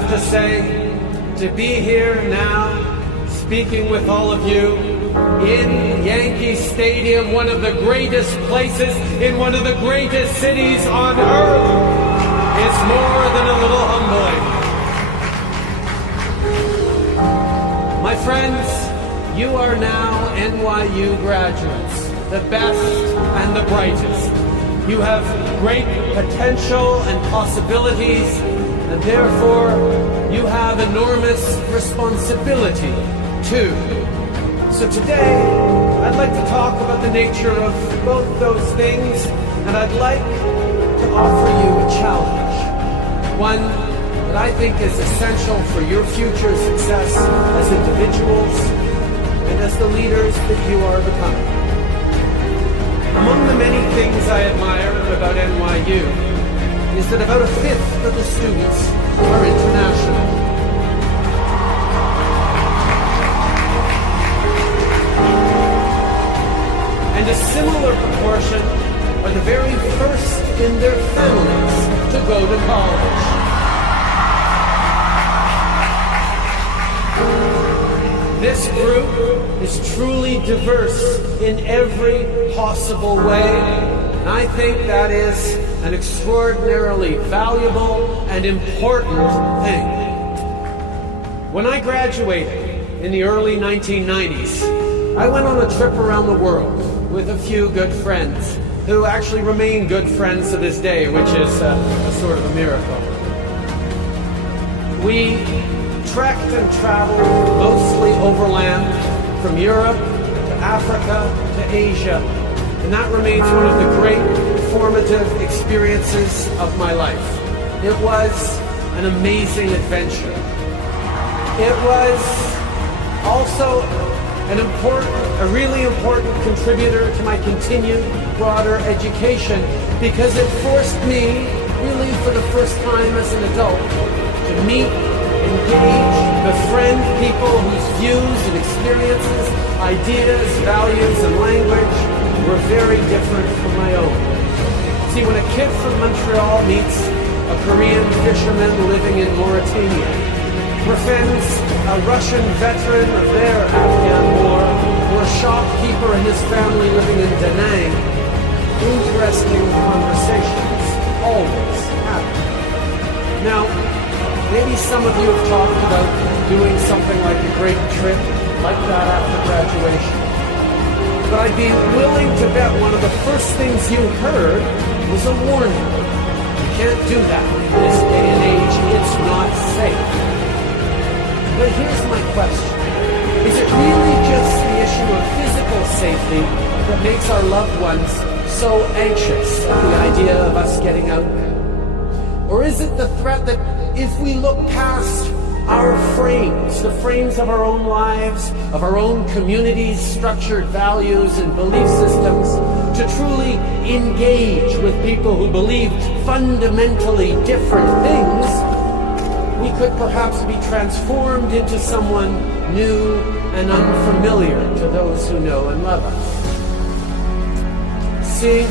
have to say. To be here now, speaking with all of you in Yankee Stadium, one of the greatest places in one of the greatest cities on earth, is more than a little humbling. My friends, you are now NYU graduates, the best and the brightest. You have great potential and possibilities, and therefore you have enormous responsibility too. So today, I'd like to talk about the nature of both those things, and I'd like to offer you a challenge, one that I think is essential for your future success as individuals and as the leaders that you are becoming. Among the many things I admire about NYU is that about a fifth of the students are international. And a similar proportion are the very first in their families to go to college. This group is truly diverse in every possible way, and I think that is an extraordinarily valuable and important thing. When I graduated in the early 1990s, I went on a trip around the world with a few good friends who actually remain good friends to this day, which is a sort of a miracle. We trekked and traveled mostly overland from Europe to Africa to Asia, and that remains one of the great formative experiences of my life. It was an amazing adventure. It was also a really important contributor to my continued broader education, because it forced me, really for the first time as an adult, to meet, engage, befriend people whose views and experiences, ideas, values, and language were very different from my own. See, when a kid from Montreal meets a Korean fisherman living in Mauritania, befriends a Russian veteran of their Afghan war, or a shopkeeper and his family living in Da Nang, interesting conversations always happen. Now, maybe some of you have talked about doing something like a great trip like that after graduation. But I'd be willing to bet one of the first things you heard was a warning. You can't do that in this day and age. It's not safe. But here's my question. Is it really just the issue of physical safety that makes our loved ones so anxious at the idea of us getting out there? Or is it the threat that if we look past our frames, the frames of our own lives, of our own communities' structured values and belief systems, to truly engage with people who believe fundamentally different things, we could perhaps be transformed into someone new and unfamiliar to those who know and love us. See,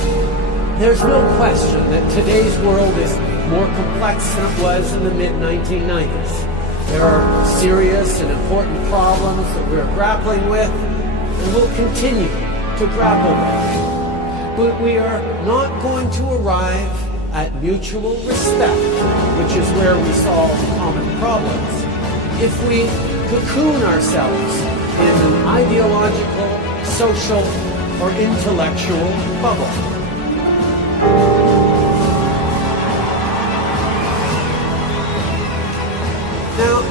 there's no question that today's world is more complex than it was in the mid-1990s. There are serious and important problems that we're grappling with and will continue to grapple with. But we are not going to arrive at mutual respect, which is where we solve common problems, if we cocoon ourselves in an ideological, social, or intellectual bubble. Now,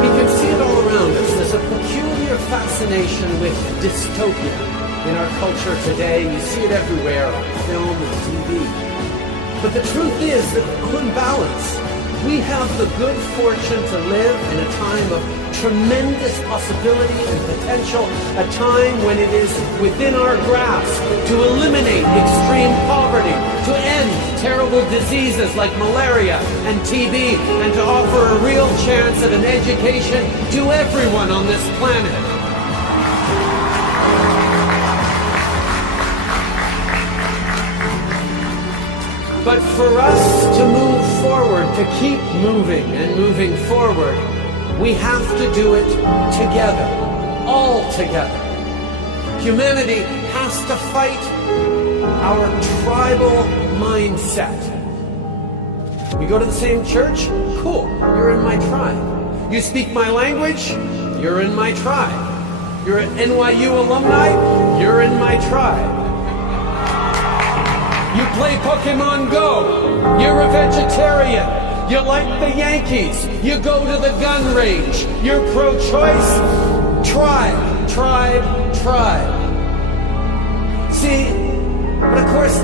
we can see it all around us. There's a peculiar fascination with dystopia in our culture today. You see it everywhere on film and TV. But the truth is that on balance, we have the good fortune to live in a time of tremendous possibility and potential, a time when it is within our grasp to eliminate extreme poverty, to end terrible diseases like malaria and TB, and to offer a real chance at an education to everyone on this planet. But for us to move forward, to keep moving and moving forward, we have to do it together, all together. Humanity has to fight our tribal mindset. We go to the same church? Cool, you're in my tribe. You speak my language? You're in my tribe. You're an NYU alumni? You're in my tribe. You play Pokemon Go? You're a vegetarian. You like the Yankees? You go to the gun range? You're pro-choice? Tribe, tribe, tribe. See, but of course,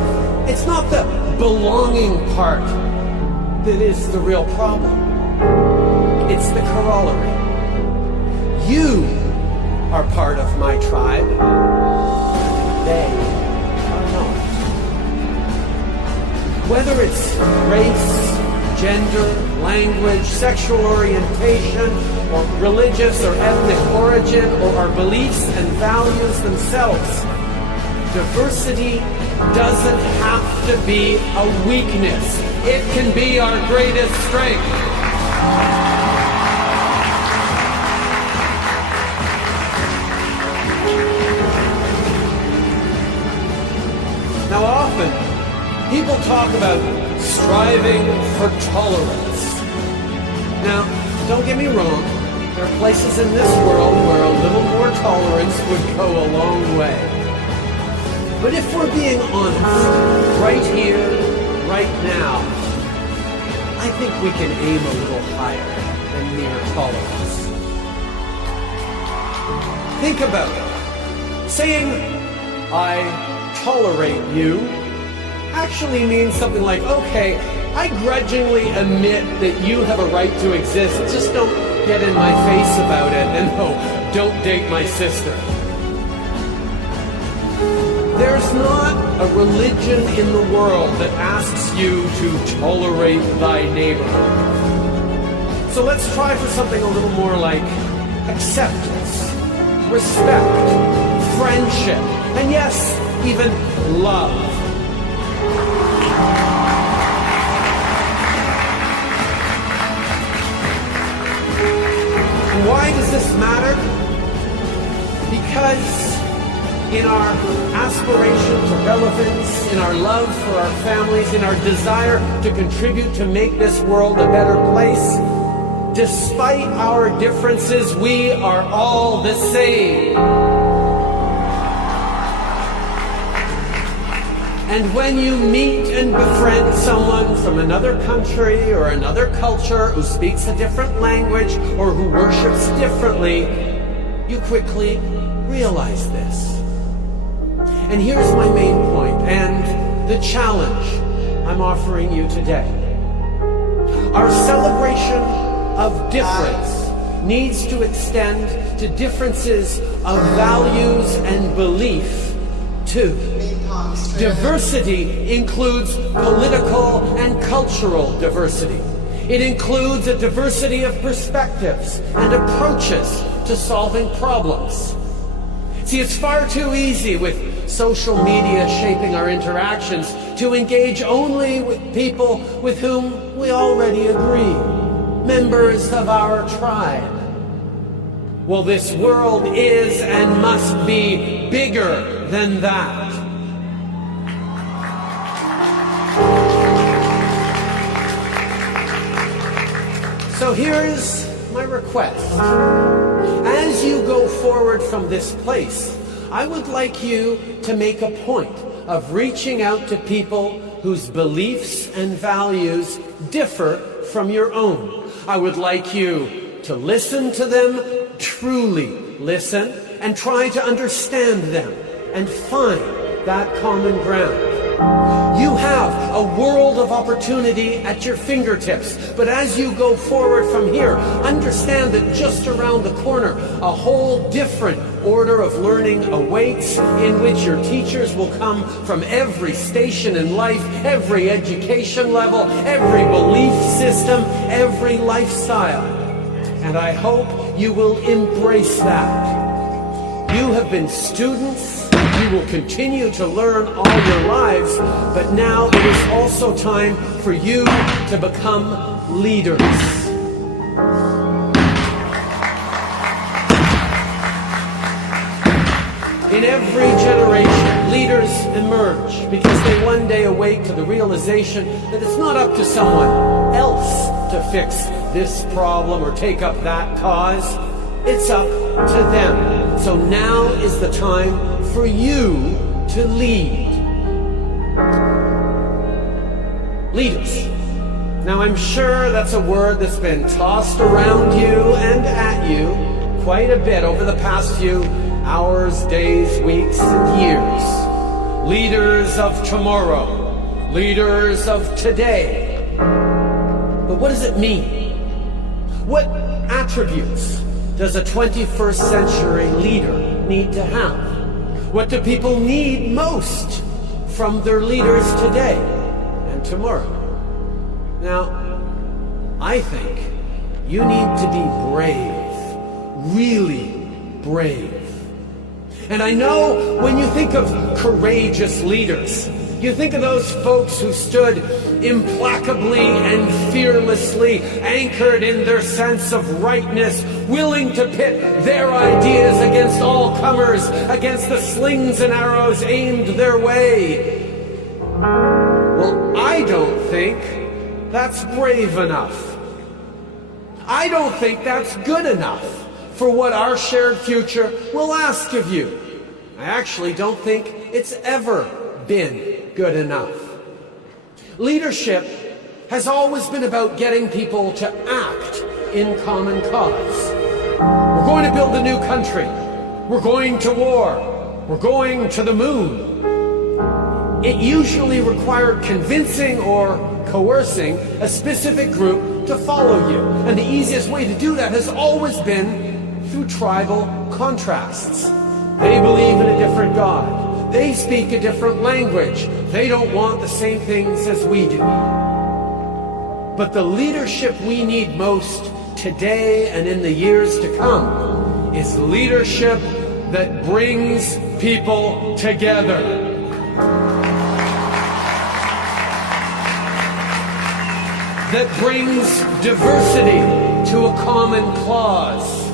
it's not the belonging part that is the real problem. It's the corollary. You are part of my tribe. They are not. Whether it's race, gender, language, sexual orientation, or religious or ethnic origin, or our beliefs and values themselves, diversity doesn't have to be a weakness. It can be our greatest strength. Now often, people talk about striving for tolerance. Now, don't get me wrong, there are places in this world where a little more tolerance would go a long way. But if we're being honest, right here, right now, I think we can aim a little higher than mere tolerance. Think about it. Saying, I tolerate you, actually means something like, okay, I grudgingly admit that you have a right to exist, just don't get in my face about it, and no, don't date my sister. There's not a religion in the world that asks you to tolerate thy neighbor. So let's try for something a little more like acceptance, respect, friendship, and yes, even love. And why does this matter? Because in our aspiration to relevance, in our love for our families, in our desire to contribute to make this world a better place, despite our differences, we are all the same. And when you meet and befriend someone from another country or another culture who speaks a different language or who worships differently, you quickly realize this. And here's my main point and the challenge I'm offering you today. Our celebration of difference needs to extend to differences of values and belief too. Diversity includes political and cultural diversity. It includes a diversity of perspectives and approaches to solving problems. See, it's far too easy with social media shaping our interactions to engage only with people with whom we already agree, members of our tribe. Well, this world is and must be bigger than that. So here's my request. As you go forward from this place, I would like you to make a point of reaching out to people whose beliefs and values differ from your own. I would like you to listen to them, truly listen, and try to understand them and find that common ground. You have a world of opportunity at your fingertips, but as you go forward from here, understand that just around the corner, a whole different order of learning awaits, in which your teachers will come from every station in life, every education level, every belief system, every lifestyle. And I hope you will embrace that. You have been students You will continue to learn all your lives, but now it is also time for you to become leaders. In every generation, leaders emerge because they one day awake to the realization that it's not up to someone else to fix this problem or take up that cause. It's up to them. So now is the time for you to lead. Leaders. Now I'm sure that's a word that's been tossed around you and at you quite a bit over the past few hours, days, weeks, and years. Leaders of tomorrow. Leaders of today. But what does it mean? What attributes does a 21st century leader need to have? What do people need most from their leaders today and tomorrow? Now, I think you need to be brave, really brave. And I know when you think of courageous leaders, you think of those folks who stood implacably and fearlessly anchored in their sense of rightness, willing to pit their ideas against all comers, against the slings and arrows aimed their way. Well, I don't think that's brave enough. I don't think that's good enough for what our shared future will ask of you. I actually don't think it's ever been good enough. Leadership has always been about getting people to act in common cause. We're going to build a new country. We're going to war. We're going to the moon. It usually required convincing or coercing a specific group to follow you. And the easiest way to do that has always been through tribal contrasts. They believe in a different God. They speak a different language. They don't want the same things as we do. But the leadership we need most today and in the years to come is leadership that brings people together. That brings diversity to a common cause.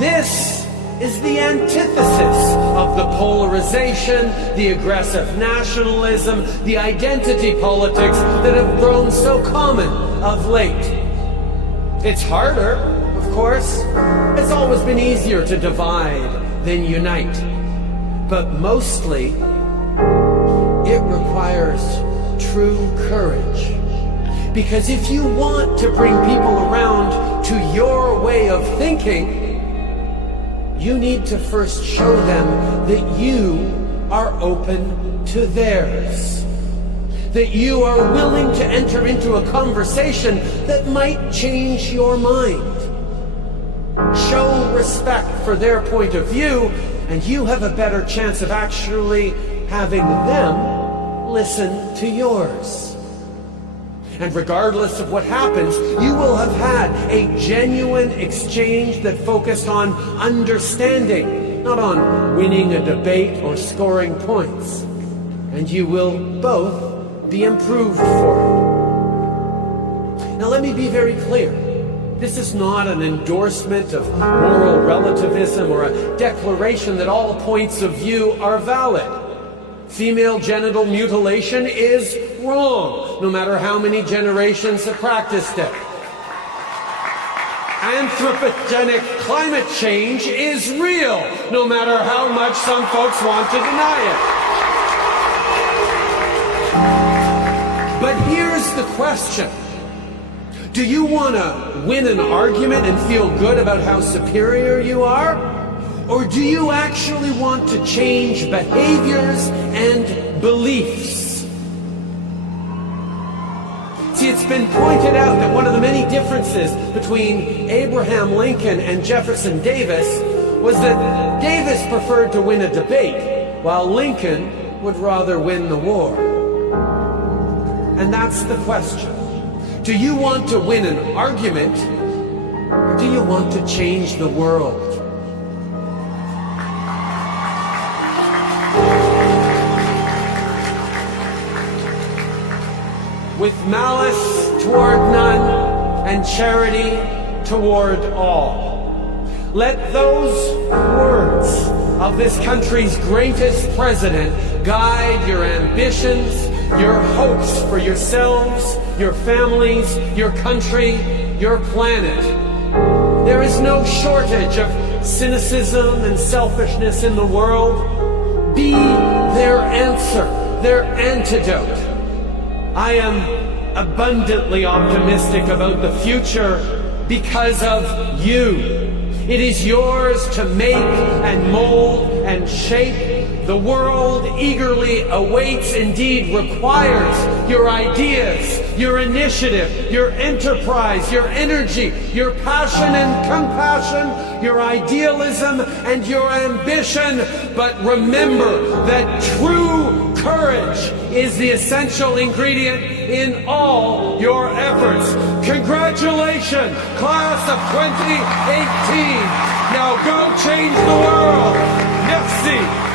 This is the antithesis of the polarization, the aggressive nationalism, the identity politics that have grown so common of late. It's harder, of course. It's always been easier to divide than unite. But mostly, it requires true courage. Because if you want to bring people around to your way of thinking, you need to first show them that you are open to theirs. That you are willing to enter into a conversation that might change your mind. Show respect for their point of view, and you have a better chance of actually having them listen to yours. And regardless of what happens, you will have had a genuine exchange that focused on understanding, not on winning a debate or scoring points. And you will both be improved for it. Now let me be very clear. This is not an endorsement of moral relativism or a declaration that all points of view are valid. Female genital mutilation is wrong, no matter how many generations have practiced it. Anthropogenic climate change is real, no matter how much some folks want to deny it. But here's the question. Do you want to win an argument and feel good about how superior you are? Or do you actually want to change behaviors and beliefs? See, it's been pointed out that one of the many differences between Abraham Lincoln and Jefferson Davis was that Davis preferred to win a debate, while Lincoln would rather win the war. And that's the question. Do you want to win an argument, or do you want to change the world? with malice toward none and charity toward all. Let those words of this country's greatest president guide your ambitions, your hopes for yourselves, your families, your country, your planet. There is no shortage of cynicism and selfishness in the world. Be their answer, their antidote. I am abundantly optimistic about the future because of you. It is yours to make and mold and shape. The world eagerly awaits, indeed requires, your ideas, your initiative, your enterprise, your energy, your passion and compassion, your idealism and your ambition. But remember that true courage is the essential ingredient in all your efforts. Congratulations, class of 2018. Now go change the world. Merci.